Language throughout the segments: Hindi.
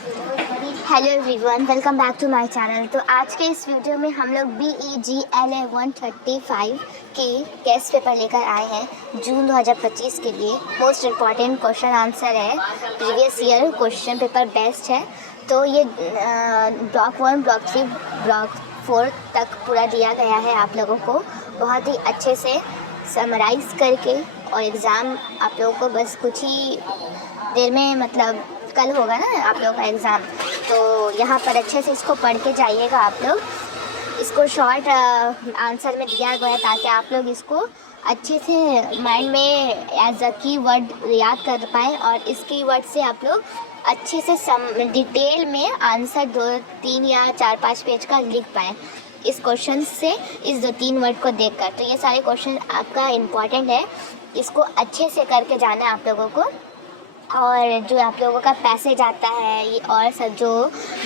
Hello everyone, welcome back to my channel. तो आज के इस वीडियो में हम लोग BEGLA 135 के टेस्ट पेपर लेकर आए हैं जून 2025 के लिए। मोस्ट इम्पॉर्टेंट क्वेश्चन आंसर है, previous year question paper best है। तो ये ब्लॉक 1, ब्लॉक 3, ब्लॉक 4 तक पूरा दिया गया है आप लोगों को, बहुत ही अच्छे से समराइज़ करके। और एग्ज़ाम आप लोगों को बस कुछ ही देर में, मतलब कल होगा ना आप लोगों का एग्ज़ाम, तो यहाँ पर अच्छे से इसको पढ़ के जाइएगा आप लोग। इसको शॉर्ट आंसर में दिया गया है ताकि आप लोग इसको अच्छे से माइंड में एज अ की वर्ड याद कर पाएँ और इस की वर्ड से आप लोग अच्छे से डिटेल में आंसर 2, 3 या 4, 5 पेज का लिख पाएँ इस क्वेश्चन से, इस 2-3 वर्ड को देखकर। तो ये सारे क्वेश्चन आपका इम्पॉर्टेंट है, इसको अच्छे से करके जाना है आप लोगों को। और जो आप लोगों का पैसेज आता है और सब जो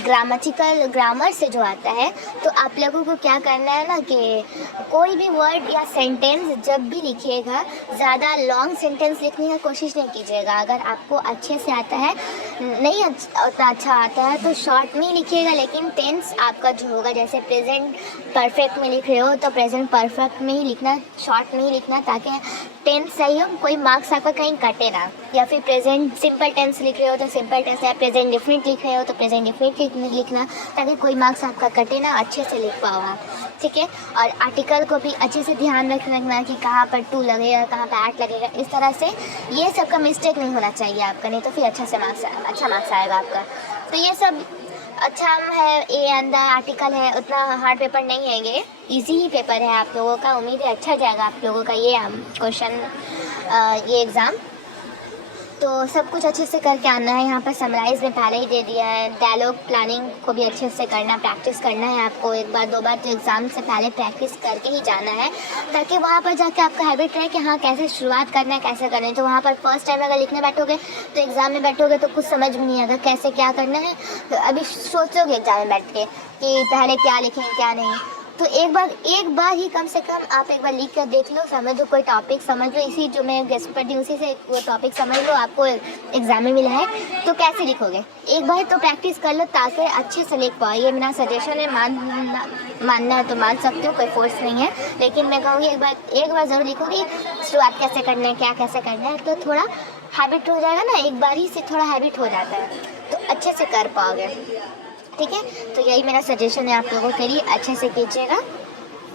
ग्रामर से जो आता है, तो आप लोगों को क्या करना है ना कि कोई भी वर्ड या सेंटेंस जब भी लिखिएगा, ज़्यादा लॉन्ग सेंटेंस लिखने की कोशिश नहीं कीजिएगा। अगर आपको अच्छे से आता है, नहीं उतना अच्छा आता है, तो शॉर्ट में ही लिखिएगा। लेकिन टेंस आपका जो होगा, जैसे प्रेजेंट परफेक्ट में लिख रहे हो तो प्रेजेंट परफेक्ट में ही लिखना, शॉर्ट में ही लिखना, ताकि टेंस सही हो, कोई मार्क्स आपका कहीं कटे ना। या फिर प्रेजेंट सिंपल टेंस लिख रहे हो तो सिंपल टेंस, या प्रेजेंट डिफिनिट लिख रहे हो तो प्रेजेंट डिफिनिट लिखना, ताकि कोई मार्क्स आपका कटे ना, अच्छे से लिख पाओ आप, ठीक है। और आर्टिकल को भी अच्छे से ध्यान रखना कि कहाँ पर टू लगेगा, कहाँ पर एट लगेगा, इस तरह से ये सब का मिस्टेक नहीं होना चाहिए आपका, नहीं तो फिर अच्छा मार्क्स आएगा आपका। तो ये सब अच्छा है। ए अंदर आर्टिकल है, उतना हार्ड पेपर नहीं है, ये इजी ही पेपर है आप लोगों का। उम्मीद है अच्छा जाएगा आप लोगों का ये क्वेश्चन, ये एग्ज़ाम। तो सब कुछ अच्छे से करके आना है। यहाँ पर समराइज़ में पहले ही दे दिया है। डायलॉग प्लानिंग को भी अच्छे से करना, प्रैक्टिस करना है आपको 1 बार 2 बार, तो एग्ज़ाम से पहले प्रैक्टिस करके ही जाना है, ताकि वहाँ पर जाके आपका हैबिट रहे कि हाँ कैसे शुरुआत करना है, कैसे करना है। तो वहाँ पर फर्स्ट टाइम अगर लिखने बैठोगे तो एग्ज़ाम में बैठोगे तो कुछ समझ में नहीं आएगा कैसे क्या करना है। तो अभी सोचोगे एग्ज़ाम में बैठ के कि पहले क्या लिखें क्या नहीं। तो एक बार ही कम से कम आप एक बार लिख कर देख लो, समझ लो, कोई टॉपिक समझ लो। इसी जो मैं गेस्ट पढ़ती हूँ उसी से वो टॉपिक समझ लो, आपको एग्जाम में मिला है तो कैसे लिखोगे। एक बार तो प्रैक्टिस कर लो ताकि अच्छे से लिख पाओ। ये मेरा सजेशन है, मानना है तो मान सकते हो, कोई फोर्स नहीं है। लेकिन मैं कहूँगी एक बार ज़रूर लिखोगी, शुरुआत कैसे करना है, क्या कैसे करना है, तो थोड़ा हैबिट हो जाएगा ना। एक बार ही से थोड़ा हैबिट हो जाता है तो अच्छे से कर पाओगे, ठीक है। तो यही मेरा सजेशन है आप लोगों के लिए, अच्छे से कीजिएगा।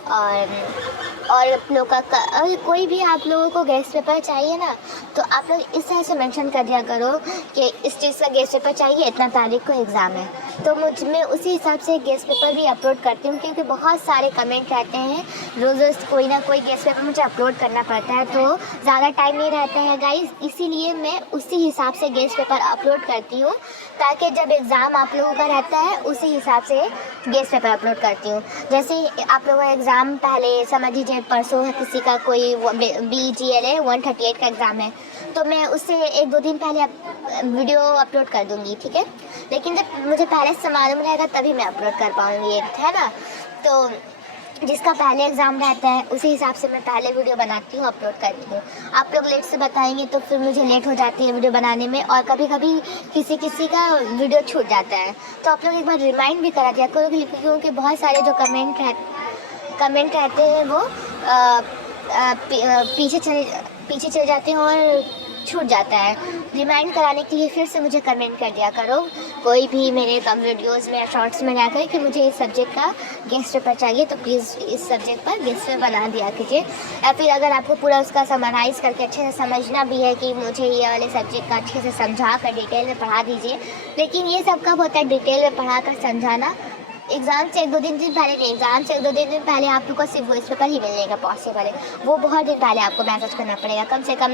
और आप लोग का अगर कोई भी आप लोगों को गेस्ट पेपर चाहिए ना, तो आप लोग इस तरह से मेंशन कर दिया करो कि इस चीज़ का गेस्ट पेपर चाहिए, इतना तारीख को एग्ज़ाम है। तो मैं उसी हिसाब से गेस्ट पेपर भी अपलोड करती हूँ, क्योंकि बहुत सारे कमेंट रहते हैं, रोज़ कोई ना कोई गेस्ट पेपर मुझे अपलोड करना पड़ता है, तो ज़्यादा टाइम नहीं रहता है गाइस। इसीलिए मैं उसी हिसाब से गेस्ट पेपर अपलोड करती हूँ, ताकि जब एग्ज़ाम आप लोगों का रहता है उसी हिसाब से गेस्ट पेपर अपलोड करती हूँ। जैसे आप लोगों का एग्ज़ाम पहले समझ लीजिए परसों है, किसी का कोई BEGLA 138 का एग्ज़ाम है, तो मैं उससे 1-2 दिन पहले वीडियो अपलोड कर दूँगी, ठीक है। लेकिन जब मुझे पहले से मालूम रहेगा तभी मैं अपलोड कर पाऊँगी, है ना। तो जिसका पहले एग्ज़ाम रहता है उसी हिसाब से मैं पहले वीडियो बनाती हूँ, अपलोड करती हूँ। आप लोग लेट से बताएंगे तो फिर मुझे लेट हो जाती है वीडियो बनाने में, और कभी कभी किसी का वीडियो छूट जाता है। तो आप लोग एक बार रिमाइंड भी करा दिया करो, क्योंकि बहुत सारे जो कमेंट रहते हैं वो पीछे चले जाते हैं और छूट जाता है। रिमाइंड कराने के लिए फिर से मुझे कमेंट कर दिया करो, कोई भी मेरे कम वीडियोज़ में या शॉर्ट्स में जाकर कि मुझे इस सब्जेक्ट का गेस्ट पेपर चाहिए, तो प्लीज़ इस सब्जेक्ट पर गेस्ट पेपर बना दिया कीजिए। या फिर अगर आपको पूरा उसका समराइज़ करके अच्छे से समझना भी है कि मुझे ये वाले सब्जेक्ट का अच्छे से समझा कर डिटेल में पढ़ा दीजिए। लेकिन ये सब कब होता है डिटेल में पढ़ा कर समझाना, एग्ज़ाम से 1-2 दिन पहले नहीं, एग्ज़ाम से 1-2 दिन पहले आपको को सिर्फ वॉइस पेपर ही मिलने का पॉसिबल है। वो बहुत दिन पहले आपको मैसेज करना पड़ेगा, कम से कम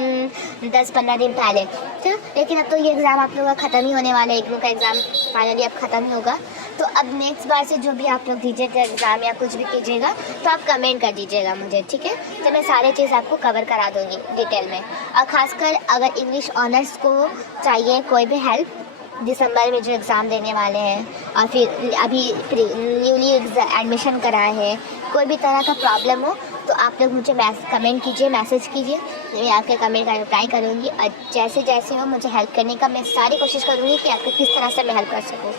10-15 दिन पहले, ठीक। लेकिन अब तो ये एग्ज़ाम आप लोगों का ख़त्म ही होने वाला है, इग्नू का एग्ज़ाम फाइनली अब ख़त्म ही होगा। तो अब नेक्स्ट बार से जो भी आप लोग दीजिएगा एग्ज़ाम या कुछ भी कीजिएगा तो आप कमेंट कर दीजिएगा मुझे, ठीक है। तो मैं सारे चीज़ आपको कवर करा दूँगी डिटेल में। और ख़ासकर अगर इंग्लिश ऑनर्स को चाहिए कोई भी हेल्प, दिसंबर में जो एग्ज़ाम देने वाले हैं, और फिर अभी न्यूली एडमिशन कराए हैं, कोई भी तरह का प्रॉब्लम हो तो आप लोग मुझे कमेंट कीजिए, मैसेज कीजिए, मैं आपके कमेंट का रिप्लाई करूँगी। और जैसे जैसे हो मुझे हेल्प करने का मैं सारी कोशिश करूँगी कि आपको किस तरह से मैं हेल्प कर सकूँ।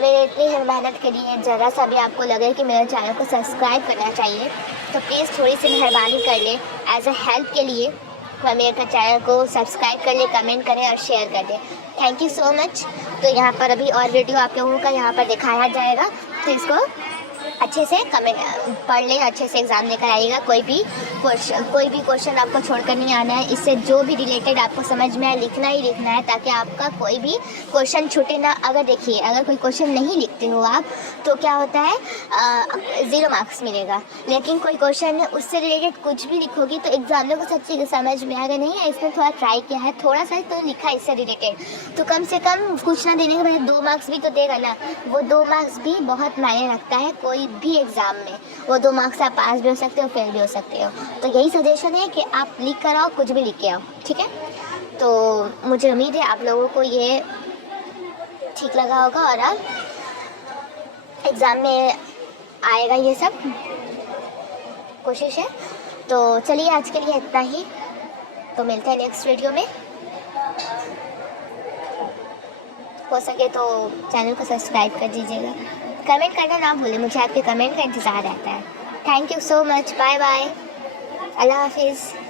मेरे इतनी मेहनत के लिए ज़रा सा भी आपको लगे कि मेरे चैनल को सब्सक्राइब करना चाहिए तो प्लीज़ थोड़ी सी मेहरबानी कर लें। एज अ हेल्प के लिए मेरे चैनल को सब्सक्राइब कर ले, कमेंट करें और शेयर कर दें। Thank you so much. तो यहाँ पर अभी और वीडियो आप लोगों का यहाँ पर दिखाया जाएगा, तो इसको अच्छे से कमेंट पढ़ लें, अच्छे से एग्ज़ाम देकर आइएगा। कोई भी क्वेश्चन आपको छोड़कर नहीं आना है। इससे जो भी रिलेटेड आपको समझ में आए लिखना ही लिखना है, ताकि आपका कोई भी क्वेश्चन छूटे ना। अगर देखिए, अगर कोई क्वेश्चन नहीं लिखते हो आप तो क्या होता है, 0 मार्क्स मिलेगा। लेकिन कोई क्वेश्चन है उससे रिलेटेड कुछ भी लिखोगी तो एग्जामिनर को सच्ची समझ में आएगा, नहीं है इसने थोड़ा ट्राई किया है, थोड़ा सा तो लिखा है इससे रिलेटेड, तो कम से कम कुछ ना देने के बाद 2 मार्क्स भी तो देगा ना। वो 2 मार्क्स भी बहुत मायने रखता है कोई भी एग्ज़ाम में। वो 2 मार्क्स आप पास भी हो सकते हो, फेल भी हो सकते हो। तो यही सजेशन है कि आप लिख कर आओ, कुछ भी लिख के आओ, ठीक है। तो मुझे उम्मीद है आप लोगों को ये ठीक लगा होगा और आप एग्ज़ाम में आएगा ये सब, कोशिश है। तो चलिए आज के लिए इतना ही, तो मिलते हैं नेक्स्ट वीडियो में। हो सके तो चैनल को सब्सक्राइब कर दीजिएगा, कमेंट करना ना भूलें, मुझे आपके कमेंट का इंतज़ार रहता है। Thank you so much, bye bye, अल्लाह हाफिज़।